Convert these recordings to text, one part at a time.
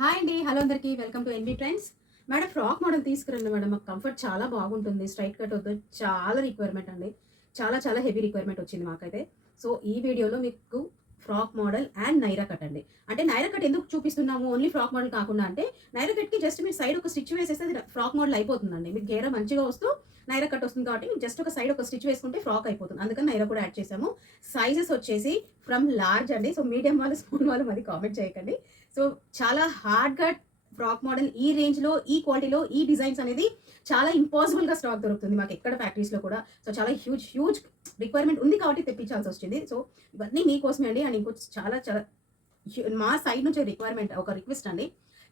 Hi అండి, hello అందరికీ welcome to ఎన్బీ trends. Madam frock model తీసుకురండి మేడం. మాకు కంఫర్ట్ చాలా బాగుంటుంది. స్ట్రైట్ కట్ వద్దు, చాలా రిక్వైర్మెంట్ అండి. చాలా చాలా హెవీ రిక్వైర్మెంట్ వచ్చింది మాకైతే. సో ఈ వీడియోలో మీకు frock model and Naira cut అండి. అంటే నైరా కట్ ఎందుకు చూపిస్తున్నాము, ఓన్లీ ఫ్రాక్ మోడల్ కాకుండా అంటే నైరా కట్కి జస్ట్ మీరు సైడ్ ఒక స్టిచ్ వేసేస్తే అది ఫ్రాక్ మోడల్ అయిపోతుందండి. మీకు గేర మంచిగా వస్తూ నైరా కట్ వస్తుంది కాబట్టి మీకు జస్ట్ ఒక సైడ్ ఒక స్టిచ్ వేసుకుంటే ఫ్రాక్ అయిపోతుంది. అందుకని నైరా కూడా యాడ్ చేసాము. సైజెస్ వచ్చేసి ఫ్రమ్ లార్జ్ అండి. సో మీడియం వాళ్ళు, స్మాల్ వాళ్ళు మరి కామెంట్ చేయకండి. సో చాలా హార్డ్గా ఫ్రాక్ మోడల్ ఈ రేంజ్లో, ఈ క్వాలిటీలో, ఈ డిజైన్స్ అనేది చాలా ఇంపాసిబుల్గా స్టాక్ దొరుకుతుంది మాకు ఎక్కడ ఫ్యాక్టరీస్లో కూడా. సో చాలా హ్యూజ్ రిక్వైర్మెంట్ ఉంది కాబట్టి తెప్పించాల్సి వచ్చింది. సో ఇవన్నీ మీకోసమే అండి. అండ్ ఇంకో చాలా చాలా మా సైడ్ నుంచి రిక్వైర్మెంట్, ఒక రిక్వెస్ట్ అండి.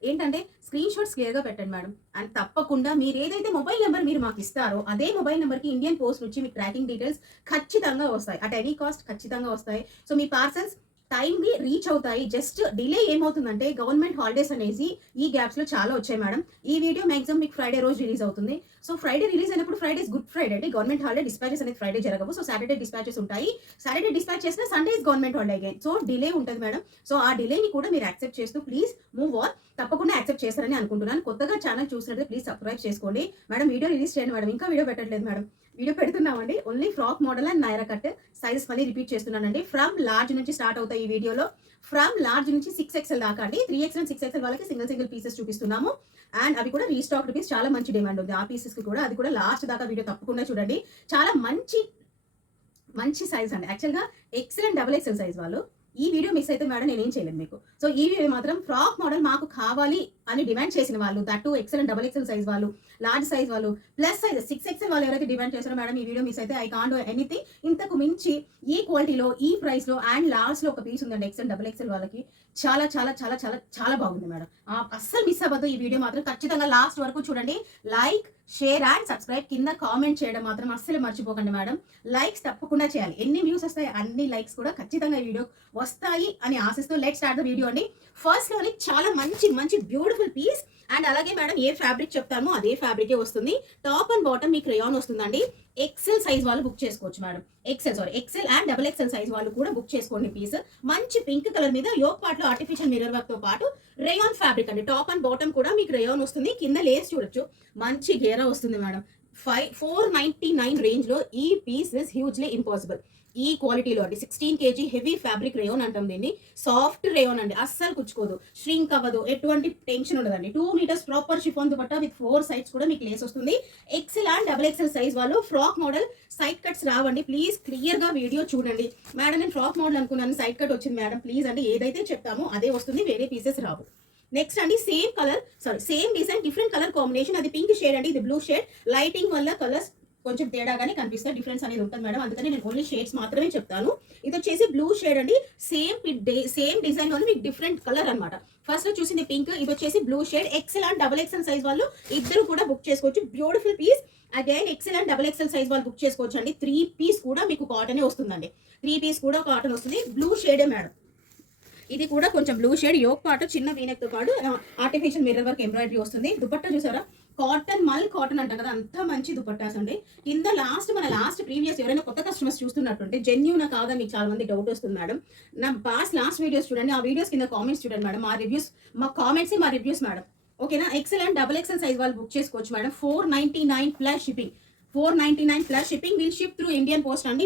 ఏంటంటే స్క్రీన్ షాట్స్ క్లియర్గా పెట్టండి మేడం. అండ్ తప్పకుండా మీరు ఏదైతే మొబైల్ నెంబర్ మీరు మాకు ఇస్తారో అదే మొబైల్ నెంబర్కి ఇండియన్ పోస్ట్ నుంచి మీకు ట్రాకింగ్ డీటెయిల్స్ ఖచ్చితంగా వస్తాయి. అట్ ఎనీ కాస్ట్ ఖచ్చితంగా వస్తాయి. సో మీ పార్సల్స్ టైంకి రీచ్ అవుతాయి. జస్ట్ డిలే ఏమవుతుందంటే గవర్నమెంట్ హాలిడేస్ అనేసి ఈ గ్యాప్స్లో చాలా వచ్చాయి మేడం. ఈ వీడియో మ్యాక్సిమం మీకు ఫ్రైడే రోజు రిలీజ్ అవుతుంది. సో ఫ్రైడే రిలీజ్ అయినప్పుడు ఫ్రైడేస్ గుడ్ ఫ్రైడే అంటే గవర్నమెంట్ హాలిడే, డిస్పాచెస్ అనేది ఫ్రైడే జరగవు. సో సాటర్డే డిస్పాచెస్ ఉంటాయి. సాటర్డే డిస్పాచ్ చేసిన Sunday is government holiday again. So delay ఉంటుంది మేడం. సో ఆ డిలేని కూడా మీరు యాక్సెప్ట్ చేస్తూ ప్లీజ్ మూవ్ ఆన్. తప్పకుండా యాక్సెప్ట్ చేస్తారని అనుకుంటున్నాను. కొత్తగా ఛానల్ చూసినట్టు ప్లీజ్ సబ్స్క్రైబ్ చేసుకోండి మేడం. వీడియో రిలీజ్ చేయండి మేడం. ఇంకా వీడియో పెట్టట్లేదు మేడం. వీడియో పెడుతున్నామండి. Only frock model and Naira cut. Sizes మళ్ళీ రిపీట్ చేస్తున్నానండి. ఫ్రమ్ లార్జ్ నుంచి స్టార్ట్ అవుతాయి ఈ వీడియోలో. ఫ్రమ్ లార్జ్ నుంచి 6XL దాకా అండి. 3XL అండ్ 6XL వాళ్ళకి సింగిల్ పీసెస్ చూపిస్తున్నాము. అండ్ అవి కూడా రీస్టాక్ పీస్, చాలా మంచి డిమాండ్ ఉంది ఆ పీసెస్కి కూడా. అది కూడా లాస్ట్ దాకా వీడియో తప్పకుండా చూడండి. చాలా మంచి సైజ్ అండి. యాక్చువల్గా XL అండ్ XXL సైజ్ వాళ్ళు ఈ వీడియో మిస్ అయితే మేడం నేనేం చేయలేదు మీకు. సో ఈ వీడియో మాత్రం ఫ్రాక్ మోడల్ మాకు కావాలి అని డిమాండ్ చేసిన వాళ్ళు, that XL and XXL size వాళ్ళు, లార్జ్ సైజ్ వాళ్ళు, ప్లస్ సైజ్ 6XL వాళ్ళు ఎవరైతే డిమాండ్ చేస్తారో మేడం ఈ వీడియో మిస్ అయితే ఐ కాంట్ డూ ఎనీథింగ్. ఇంతకు మించి ఈ క్వాలిటీలో, ఈ ప్రైస్లో అండ్ లార్జ్లో ఒక పీస్ ఉందండి XL XXL వాళ్ళకి. చాలా చాలా చాలా చాలా చాలా బాగుంది మేడం. అస్సలు మిస్ అవ్వద్దు. ఈ వీడియో మాత్రం ఖచ్చితంగా లాస్ట్ వరకు చూడండి. లైక్, షేర్ అండ్ సబ్స్క్రైబ్, కింద కామెంట్ చేయడం మాత్రం అస్సలు మర్చిపోకండి మేడం. లైక్స్ తప్పకుండా చేయాలి. ఎన్ని వ్యూస్ వస్తాయి అన్ని లైక్స్ కూడా ఖచ్చితంగా ఈ వీడియో వస్తాయి అని ఆశిస్తూ లెట్ స్టార్ట్ ద వీడియో అండి. ఫస్ట్ లోని చాలా మంచి బ్యూటిఫుల్ పీస్. అండ్ అలాగే మేడం ఏ ఫ్యాబ్రిక్ చెప్తామో అదే ఫ్యాబ్రికే వస్తుంది. టాప్ అండ్ బాటమ్ మీకు రేయాన్ వస్తుందండి. XL సైజ్ వాళ్ళు బుక్ చేసుకోవచ్చు madam. XL and XXL size వాళ్ళు కూడా బుక్ చేసుకోండి పీస్. మంచి పింక్ కలర్ మీద యోక్ పార్ట్ లో ఆర్టిఫిషియల్ మిర్రర్ వర్క్ తో పాటు రేయాన్ ఫ్యాబ్రిక్ అండి. టాప్ అండ్ బాటమ్ కూడా మీకు రేయాన్ వస్తుంది. కింద లేస్ చూడొచ్చు, మంచి గేరా వస్తుంది మేడం. 499 రేంజ్ లో ఈ పీస్ ఇస్ హ్యూజ్లీ ఇంపాసిబుల్. ఈ క్వాలిటీలో అండి 16 kg హెవీ ఫ్యాబ్రిక్ రేయాన్ అంటాం దీన్ని. సాఫ్ట్ రేయాన్ అండి, అస్సలు కుచ్చుకోదు, ష్రింక్ అవ్వదు, ఎటువంటి టెన్షన్ ఉండదండి. 2 metres proper chiffon dupatta with 4 sides కూడా మీకు లేస్ వస్తుంది. XL అండ్ XXL సైజ్ వాళ్ళు ఫ్రాక్ మోడల్ సైడ్ కట్స్ రావండి. ప్లీజ్ క్లియర్ గా వీడియో చూడండి. మేడం నేను ఫ్రాక్ మోడల్ అనుకున్నాను, సైడ్ కట్ వచ్చింది మేడం. ప్లీజ్ అండి, ఏదైతే చెప్తామో అదే వస్తుంది, వేరే పీసెస్ రావు. నెక్స్ట్ అండి same design different colour combination. అది పింక్ షేడ్ అండి, ఇది బ్లూ షేడ్. లైటింగ్ వల్ల కలర్స్ కొంచెం తేడాగానే కనిపిస్తాయి, డిఫరెన్స్ అనేది ఉంటుంది మేడం. అందుకని నేను ఓన్లీ షేడ్స్ మాత్రమే చెప్తాను. ఇది వచ్చేసి బ్లూ షేడ్ అండి. సేమ్ డిజైన్ లో మీకు డిఫరెంట్ కలర్ అనమాట. ఫస్ట్ చూసింది పింక్, ఇది వచ్చేసి blue shade. XL and XXL size వాళ్ళు ఇద్దరు కూడా బుక్ చేసుకోవచ్చు. Beautiful piece. Again XL and XXL size వాళ్ళు బుక్ చేసుకోవచ్చు అండి. 3 పీస్ కూడా మీకు కాటనే వస్తుందండి. 3 పీస్ కూడా కాటన్ వస్తుంది. బ్లూ షేడే మేడం. ఇది కూడా కొంచెం బ్లూ షేడ్, యోక్ పాటు చిన్న వీనెక్ తో పాటు ఆర్టిఫిషియల్ మిర్రర్ వర్క్ ఎంబ్రాయిడరీ వస్తుంది. దుపట్టా చూసారా, కాటన్ కాటన్ అంటాం కదా, అంతా మంచి దుపట్టాస్ అండి. కింద మన లాస్ట్ ప్రీవియస్ ఎవరైనా కొత్త కస్టమర్స్ చూస్తున్నట్టుంటే జెన్యూన్ కాదా మీకు చాలా మంది డౌట్ వస్తుంది మేడం. నా లాస్ట్ వీడియోస్ చూడండి, ఆ వీడియోస్ కింద కామెంట్స్ చూడండి మేడం. మా కామెంట్స్ మా రివ్యూస్ మేడం. ఓకేనా. XL అండ్ XXL సైజ్ వాళ్ళు బుక్ చేసుకోవచ్చు madam. 499 plus shipping. 499 plus shipping. Will ship through Indian post అండి.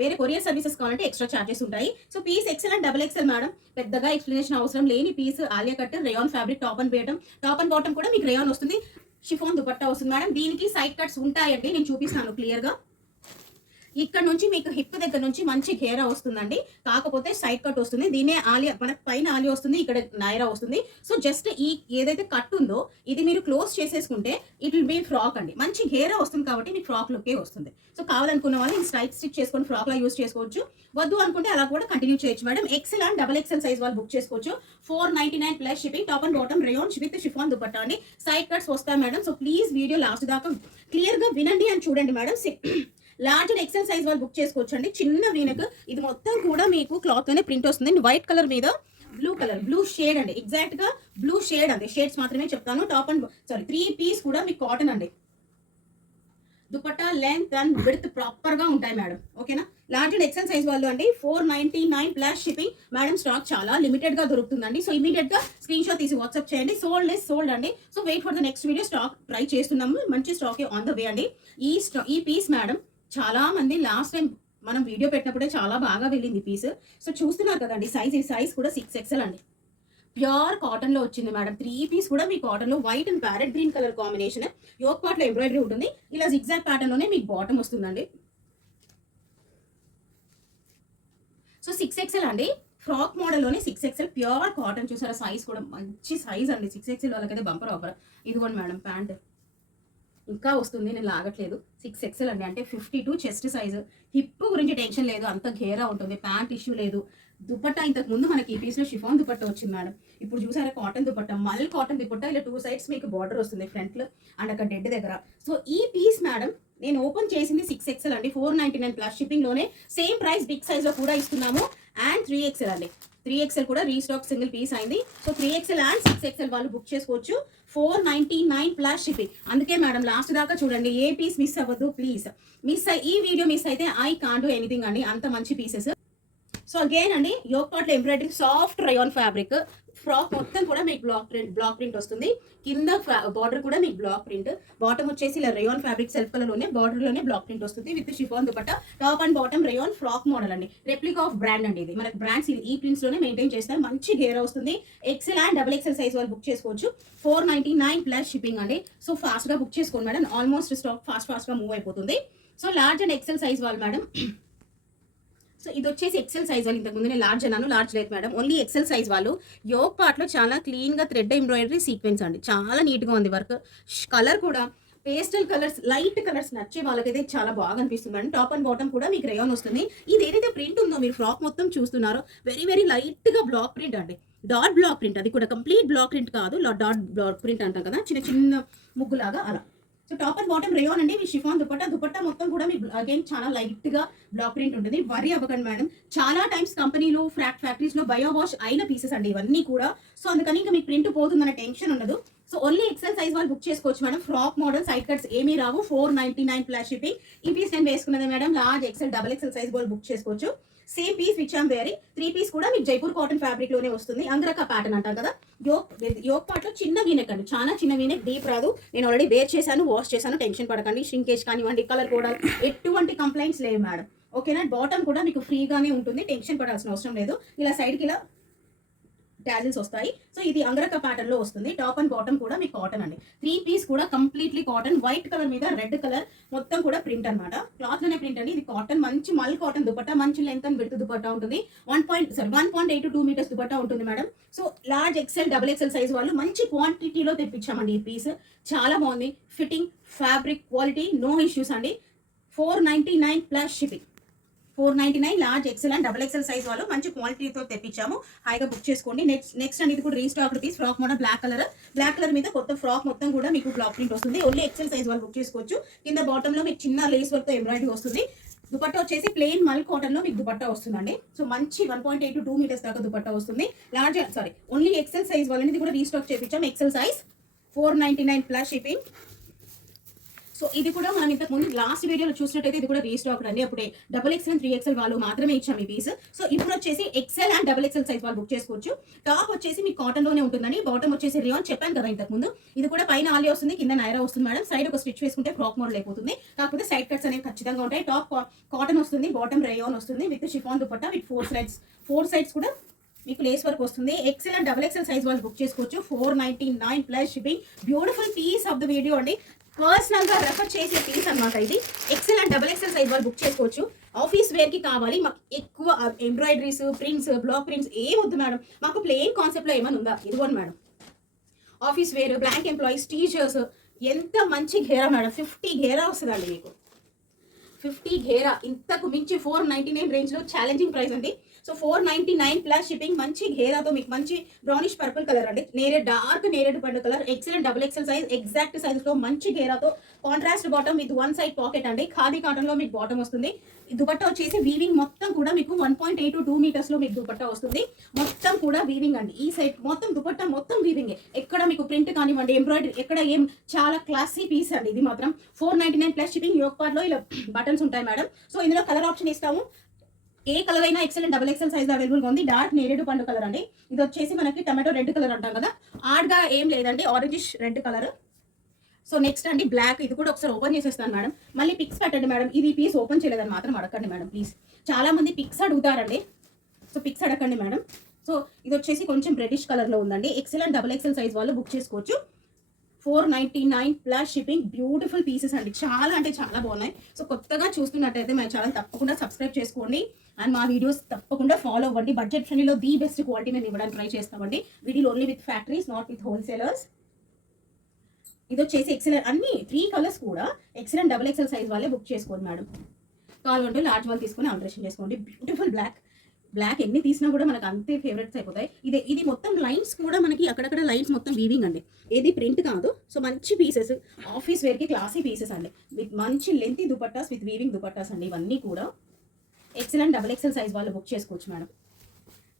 వేరే కొరియర్ సర్వీసెస్ కావాలంటే ఎక్స్ట్రా చార్జెస్ ఉంటాయి. So piece XL and XXL madam. పెద్దగా ఎక్స్ప్లెనేషన్ అవసరం లేని piece. Alia cut rayon fabric, top and bottom కూడా మీకు రేయాన్ వస్తుంది. షిఫాన్ దుపట్టా వస్తుంది మేడం. దీనికి సైడ్ కట్స్ ఉంటాయండి, నేను చూపిస్తాను క్లియర్ గా. ఇక్కడ నుంచి మీకు హిప్ దగ్గర నుంచి మంచి ఘేరా వస్తుందండి, కాకపోతే సైడ్ కట్ వస్తుంది. దీనే ఆలియా, మనకు పైన ఆలియా వస్తుంది, ఇక్కడ నైరా వస్తుంది. సో జస్ట్ ఈ ఏదైతే కట్ ఉందో ఇది మీరు క్లోజ్ చేసేసుకుంటే ఇట్ విల్ బి ఫ్రాక్ అండి. మంచి ఘేరా వస్తుంది కాబట్టి మీకు ఫ్రాక్ లుక్కే వస్తుంది. సో కావాలనుకున్న వాళ్ళు ఈ స్ట్రైట్ స్టిచ్ చేసుకొని ఫ్రాక్ లా యూస్ చేసుకోవచ్చు. వద్దు అనుకుంటే అలా కూడా కంటిన్యూ చేయొచ్చు madam. XL and XXL size వాళ్ళు బుక్ చేసుకోవచ్చు. 499 plus shipping. Top and bottom rayon with chiffon dupatta అండి. సైడ్ కట్స్ వస్తాయి madam. So please video last దాకా క్లియర్ గా వినండి అండ్ చూడండి madam. Large and XL size వాళ్ళు బుక్ చేసుకోవచ్చు అండి. చిన్న వీనకు ఇది మొత్తం కూడా మీకు క్లాత్ అనే ప్రింట్ వస్తుంది. వైట్ కలర్ మీద బ్లూ షేడ్ అండి. ఎగ్జాక్ట్ గా బ్లూ షేడ్ అండి. షేడ్స్ మాత్రమే చెప్తాను. 3 పీస్ కూడా మీకు కాటన్ అండి. దుపట్టా లెంత్ అండ్ విడ్త్ ప్రాపర్గా ఉంటాయి మేడం. ఓకేనా. లార్జ్ అండ్ ఎక్సెల్ సైజ్ వాళ్ళు అండి 499 ప్లస్ షిప్పింగ్ మేడం. స్టాక్ చాలా లిమిటెడ్గా దొరుకుతుందండి. సో ఇమీడియట్గా స్క్రీన్ షాట్ తీసి వాట్సాప్ చేయండి. సోల్డ్ అండి. So wait for the next video. Stock try చేస్తున్నాము, మంచి స్టాక్ ఆన్ ద వే అండి. ఈ పీస్ మేడం చాలా మంది లాస్ట్ టైం మనం వీడియో పెట్టినప్పుడే చాలా బాగా వెళ్ళింది పీస్. సో చూస్తున్నారు కదండి ఈ సైజ్ కూడా 6XL అండి. ప్యూర్ కాటన్ లో వచ్చింది మేడం. 3 పీస్ కూడా మీ కాటన్ లో white and parrot green colour combination. Yoke part లో ఎంబ్రాయిడరీ ఉంటుంది. ఇలా జిగ్జాగ్ ప్యాటర్న్ లోనే మీకు బాటమ్ వస్తుందండి. సో 6XL అండి. ఫ్రాక్ మోడల్ లోనే 6XL ప్యూర్ కాటన్. చూసారా సైజ్ కూడా మంచి సైజ్ అండి. 6XL వాళ్ళకైతే బంపర్ ఆఫర్. ఇదిగోండి మేడం ప్యాంట్ ఇంకా వస్తుంది, నేను లాగట్లేదు. 6XL అండి. అంటే 52 చెస్ట్ సైజు. హిప్ గురించి టెన్షన్ లేదు, అంత ఘేరా ఉంటుంది. ప్యాంట్ ఇష్యూ లేదు. దుపట్టా ఇంతకు ముందు మనకి ఈ పీస్ లో షిఫాన్ దుపట్టా వచ్చింది మేడం. ఇప్పుడు చూసారా కాటన్ దుపట్టా, మల్ కాటన్ దుపట్టా. ఇలా 2 సైడ్స్ మీకు బార్డర్ వస్తుంది ఫ్రంట్ లో అండ్ అక్కడ డెడ్ దగ్గర. సో ఈ పీస్ మేడం నేను ఓపెన్ చేసింది 6XL అండి. 499 ప్లస్ షిప్పింగ్ లోనే సేమ్ ప్రైస్ బిగ్ సైజ్ లో కూడా ఇస్తున్నాము. అండ్ 3XL అండి. 3XL కూడా రీస్టాక్ సింగిల్ పీస్ అయింది. సో 3XL అండ్ 6XL వాళ్ళు బుక్ చేసుకోవచ్చు. 499 ప్లస్ షిప్పింగ్. అందుకే మేడం లాస్ట్ దాకా చూడండి, ఏ పీస్ మిస్ అవ్వద్దు ప్లీజ్. ఈ వీడియో మిస్ అయితే ఐ కాంట్ డూ ఎనీథింగ్ అండి, అంత మంచి పీసెస్. సో అగైన్ అండి యోక్ పార్ట్ లో embroidery soft rayon fabric. Frock మొత్తం కూడా మీకు బ్లాక్ ప్రింట్ వస్తుంది. కింద బార్డర్ కూడా మీకు బ్లాక్ ప్రింట్. బాటమ్ వచ్చేసి ఇలా రయాన్ ఫ్యాబ్రిక్ సెల్ఫ్ కలర్ లోనే బార్డర్ లోనే బ్లాక్ ప్రింట్ వస్తుంది with chiffon dupatta. Top and bottom rayon frock model అండి. రెప్లికా ఆఫ్ బ్రాండ్ అండి ఇది. మనకి బ్రాండ్స్ ఈ ప్రింట్స్ లోనే మెయింటైన్ చేస్తారు. మంచి గేర్ వస్తుంది. XL అండ్ XXL సైజ్ వాళ్ళు బుక్ చేసుకోవచ్చు. 499 ప్లస్ షిప్పింగ్ అండి. సో ఫాస్ట్ గా బుక్ చేసుకోండి మేడం. ఆల్మోస్ట్ స్టాక్ ఫాస్ట్ గా మూవ్ అయిపోతుంది. So large and XL size వాళ్ళు మేడం. సో ఇది వచ్చేసి XL సైజ్ వాళ్ళు. ఇంతకుముందు నేను లార్జ్ అన్నాను, లార్జ్ లేదు మేడం. ఓన్లీ XL సైజ్ వాళ్ళు. యోక్ పార్ట్ లో చాలా క్లీన్ గా థ్రెడ్ ఎంబ్రాయిడరీ సీక్వెన్స్ అండి. చాలా నీట్ గా ఉంది వర్క్. కలర్ కూడా పేస్టల్ కలర్స్, లైట్ కలర్స్ నచ్చే వాళ్ళకైతే చాలా బాగా అనిపిస్తుంది అండి. టాప్ అండ్ బాటమ్ కూడా మీకు రేయాన్ వస్తుంది. ఇది ఏదైతే ప్రింట్ ఉందో మీరు ఫ్రాక్ మొత్తం చూస్తున్నారో వెరీ లైట్ గా బ్లాక్ ప్రింట్ అండి. Dot block print. అది కూడా కంప్లీట్ బ్లాక్ ప్రింట్ కాదు, డాట్ బ్లాక్ ప్రింట్ అంటాం కదా, చిన్న ముగ్గులాగా అలా. So top and bottom rayon అండి. మీ షిఫాన్ దుపట్టా మొత్తం కూడా మీకు అగైన్ చాలా లైట్ గా బ్లాక్ ప్రింట్ ఉంటుంది. వరీ అవ్వకండి మేడం. చాలా టైమ్స్ కంపెనీలో ఫ్యాక్టరీస్ లో బయో వాష్ అయిన పీసెస్ అండి ఇవన్నీ కూడా. సో అందుకని ఇంకా మీకు ప్రింట్ పోతుందన్న టెన్షన్ ఉండదు. సో ఓన్లీ XL సైజ్ వాళ్ళు బుక్ చేసుకోవచ్చు madam. Frock model side cuts ఏమీ రావు. 499 ప్లస్ షిప్పింగ్. ఈ పీస్ నేను వేసుకున్నది madam. Large XL XXL size వాళ్ళు బుక్ చేసుకోవచ్చు. సేమ్ పీస్ విచ్ ఆమ్ వేరీ. 3 పీస్ కూడా మీకు జైపూర్ కాటన్ ఫ్యాబ్రిక్ లోనే వస్తుంది. అంగరక ప్యాటర్న్ అంటారు కదా. యోక్ పార్ట్ లో చిన్న వీనెక్ అండి. చాలా చిన్న వీనెక్, డీప్ రాదు. నేను ఆల్రెడీ వేర్ చేశాను, వాష్ చేశాను. టెన్షన్ పడకండి. షింకేజ్ కానివ్వండి, కలర్ కూడా ఎటువంటి కంప్లైంట్స్ లేవు మేడం. ఓకేనా. బాటమ్ కూడా మీకు ఫ్రీగానే ఉంటుంది, టెన్షన్ పడాల్సిన అవసరం లేదు. ఇలా సైడ్కి ఇలా టాజిల్స్ వస్తాయి. సో ఇది అంగరక ప్యాటర్న్ లో వస్తుంది. టాప్ అండ్ బాటమ్ కూడా మీకు కాటన్ అండి. 3 పీస్ కూడా కంప్లీట్లీ కాటన్. వైట్ కలర్ మీద రెడ్ కలర్ మొత్తం కూడా ప్రింట్ అనమాట. క్లాత్ లోనే ప్రింట్ అండి. ఇది కాటన్, మంచి మల్ కాటన్ దుపట్టా. మంచి లెంత్ అండ్ విడ్త్ దుపట్టా ఉంటుంది. 1.8 to 2 మీటర్స్ దుపట్టా ఉంటుంది madam. So large XL XXL size వాళ్ళు మంచి క్వాంటిటీలో తెప్పించామండి. ఈ పీస్ చాలా బాగుంది. Fitting, fabric, quality no issues అండి. 499 plus shipping. 499 large XL and XXL size వాళ్ళు మంచి క్వాలిటీతో తెప్పించాము. హాయిగా బుక్ చేసుకోండి. నెక్స్ట్ అండి ఇది కూడా restock piece. Frock model black colour మీద కొత్త ఫ్రాక్ మొత్తం కూడా మీకు బ్లాక్ ప్రింట్ వస్తుంది. ఓన్లీ XL సైజ్ వాళ్ళు బుక్ చేసుకోవచ్చు. కింద బాటమ్ లో మీకు చిన్న లేస్ వర్క్ తో ఎంబ్రాయిడరీ వస్తుంది. దుపట్టా వచ్చేసి ప్లెయిన్ మల్ కాటన్ లో మీకు దుపట్టా వస్తుందండి. సో మంచి 1.8 to 2 మీటర్స్ దాకా దుపట్టా వస్తుంది. ఓన్లీ XL సైజ్ వాళ్ళని ఇది కూడా రీస్టాక్ చేయించాం. XL size 499 plus shipping. So ఇది కూడా మనం ఇంతకు ముందు లాస్ట్ వీడియోలో చూసినట్టయితే ఇది కూడా రీస్టాక్ అండి. అప్పుడే XXL 3XL వాళ్ళు మాత్రమే ఇచ్చాం ఈ పీస్. సో ఇప్పుడు వచ్చేసి XL అండ్ XXL సైజ్ వాళ్ళు బుక్ చేసుకోవచ్చు. టాప్ వచ్చేసి మీకు కాటన్ లోనే ఉంటుందండి. బాటమ్ వచ్చేసి రియాన్ చెప్పాను కదా ఇంతకు ముందు. ఇది కూడా పైన ఆలియా వస్తుంది, కింద నైరా వస్తుంది మేడం. సైడ్ ఒక స్టిచ్ వేసుకుంటే ఫ్రాక్ మోడల్ అయిపోతుంది. కాకపోతే సైడ్ కట్స్ అనేవి ఖచ్చితంగా ఉంటాయి. టాప్ కాటన్ వస్తుంది, బాటమ్ రేయాన్ వస్తుంది with chiffon dupatta with 4 sides కూడా మీకు లేస్ వర్క్ వస్తుంది. XL అండ్ XXL సైజ్ వాళ్ళు బుక్ చేసుకోవచ్చు. 499 plus shipping. Beautiful piece of the video అండి. పర్సనల్ గా రెఫర్ చేసే పీస్ అనమాట ఇది. XL అండ్ XXL సైజ్ వాళ్ళు బుక్ చేసుకోవచ్చు. ఆఫీస్ వేర్ కి కావాలి మాకు ఎక్కువ ఎంబ్రాయిడరీస్, ప్రింట్స్, బ్లాక్ ప్రింట్స్ ఏమొద్దు మేడం. మాకు ప్లెయిన్ కాన్సెప్ట్ లో ఏమైనా ఉందా? ఇదిగోండి madam. Office wear, blank employees, teachers, ఎంత మంచి ఘేరా మేడం. 50 ఘేరా వస్తుందండి మీకు. 50 ఘేరా. ఇంతకు మించి 499 రేంజ్ లో ఛాలెంజింగ్ ప్రైస్ అండి. So 499 plus shipping. మంచి ఘేరాతో మీకు మంచి బ్రౌనిష్ పర్పుల్ కలర్ అండి, డార్క్ నేరేడు పండు colour, excellent double XL size, exact size లో మంచి ఘేరాతో contrast bottom with 1 side pocket అండి. ఖాదీ కాటన్ లో మీకు బాటమ్ వస్తుంది. దుపట్టా వచ్చేసి వీవింగ్ మొత్తం కూడా మీకు 1.8 to 2 మీటర్స్ లో మీకు దుపట్టా వస్తుంది. మొత్తం కూడా వీవింగ్ అండి. ఈ సైడ్ మొత్తం దుపట్టా మొత్తం వీవింగ్, ఎక్కడ మీకు ప్రింట్ కానివ్వండి, ఎంబ్రాయిడరీ ఎక్కడ ఏం, చాలా క్లాసీ పీస్ అండి ఇది మాత్రం. 499 ప్లస్ షిప్పింగ్. యోక్ పార్ట్ లో ఇలా బటన్స్ ఉంటాయి మేడం. సో ఇందులో కలర్ ఆప్షన్ ఇస్తాము. ఏ కలర్ అయినా excellent double XL size available గా ఉంది. డార్క్ నేరేడు పండు కలర్ అండి. ఇది వచ్చేసి మనకి టమాటో రెడ్ కలర్ అంటాం కదా, ఆడ్గా ఏం లేదండి, orangish red colour. So next అండి బ్లాక్. ఇది కూడా ఒకసారి ఓపెన్ చేసేస్తాను మేడం. మళ్ళీ పిక్స్ పెట్టండి మేడం. ఇది పీస్ ఓపెన్ చేయలేదని మాత్రం అడగండి మేడం ప్లీజ్. చాలా మంది పిక్స్ అడుగుతారండి, సో పిక్స్ అడగండి మేడం. సో ఇది వచ్చేసి కొంచెం రెడిష్ కలర్ లో ఉందండి. ఎక్సెలెంట్ డబుల్ ఎక్సెల్ సైజ్ వాళ్ళు బుక్ చేసుకోవచ్చు. 499 ప్లస్ షిప్పింగ్. బ్యూటిఫుల్ పీసెస్ అండి, చాలా అంటే చాలా బాగున్నాయి. సో కొత్తగా చూస్తున్నట్టయితే మా ఛానల్ తప్పకుండా సబ్స్క్రైబ్ చేసుకోండి అండ్ మా వీడియోస్ తప్పకుండా ఫాలో అవ్వండి. బడ్జెట్ ఫ్రెండ్లీలో ది బెస్ట్ క్వాలిటీ మేము ఇవ్వడానికి ట్రై చేస్తామండి. వీడియోలు only with factories, not with wholesalers. ఇది వచ్చేసి ఎక్సెలెంట్, అన్ని 3 కలర్స్ కూడా ఎక్సెలెంట్ డబుల్ ఎక్సెల్ సైజ్ వాళ్ళే బుక్ చేసుకోండి మేడం. కావాలంటే లార్జ్ వాళ్ళు తీసుకొని ఆల్టరేషన్ చేసుకోండి. బ్యూటిఫుల్ బ్లాక్ ఎన్ని తీసినా కూడా మనకు అంతే ఫేవరెట్స్ అయిపోతాయి. ఇది మొత్తం లైన్స్ కూడా మనకి అక్కడక్కడ లైన్స్ మొత్తం వీవింగ్ అండి, ఏది ప్రింట్ కాదు. సో మంచి పీసెస్, ఆఫీస్ వేర్కి క్లాసీ పీసెస్ అండి, విత్ మంచి lengthy dupattas with weaving dupattas అండి. ఇవన్నీ కూడా ఎక్సెలెంట్ డబుల్ ఎక్సెల్ సైజ్ వాళ్ళు బుక్ చేసుకోవచ్చు మేడం.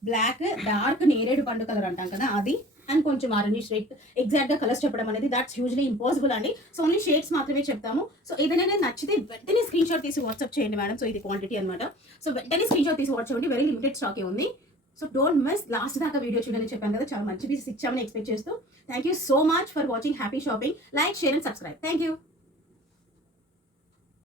బ్లాక్, డార్క్ నేరేడు పండు కలర్ అంటాం కదా అది, అండ్ కొంచెం ఆరెంజ్ రెడ్. ఎగ్జాక్ట్గా కలర్స్ చెప్పడం అనేది దాట్స్ హ్యూజ్లీ ఇంపాసిబుల్ అండి. సో ఓన్లీ షేడ్స్ మాత్రమే చెప్తాము. సో ఏదైనా నచ్చితే వెంటనే స్క్రీన్ షాట్ తీసి వాట్సాప్ చేయండి మేడం. సో ఇది క్వాంటిటీ అనమాట. సో వెంటనే స్క్రీన్ షాట్ తీసి వాట్సాప్ చేయండి. వెరీ లిమిటెడ్ స్టాకే ఉంది. So don't miss. లాస్ట్ దాకా వీడియో చూడని చెప్పాను కదా, చాలా మంచి పీసెస్ ఇచ్చామని ఎక్స్పెక్ట్ చేస్తూ. Thank you so much for watching. Happy shopping. Like, share and subscribe. Thank you.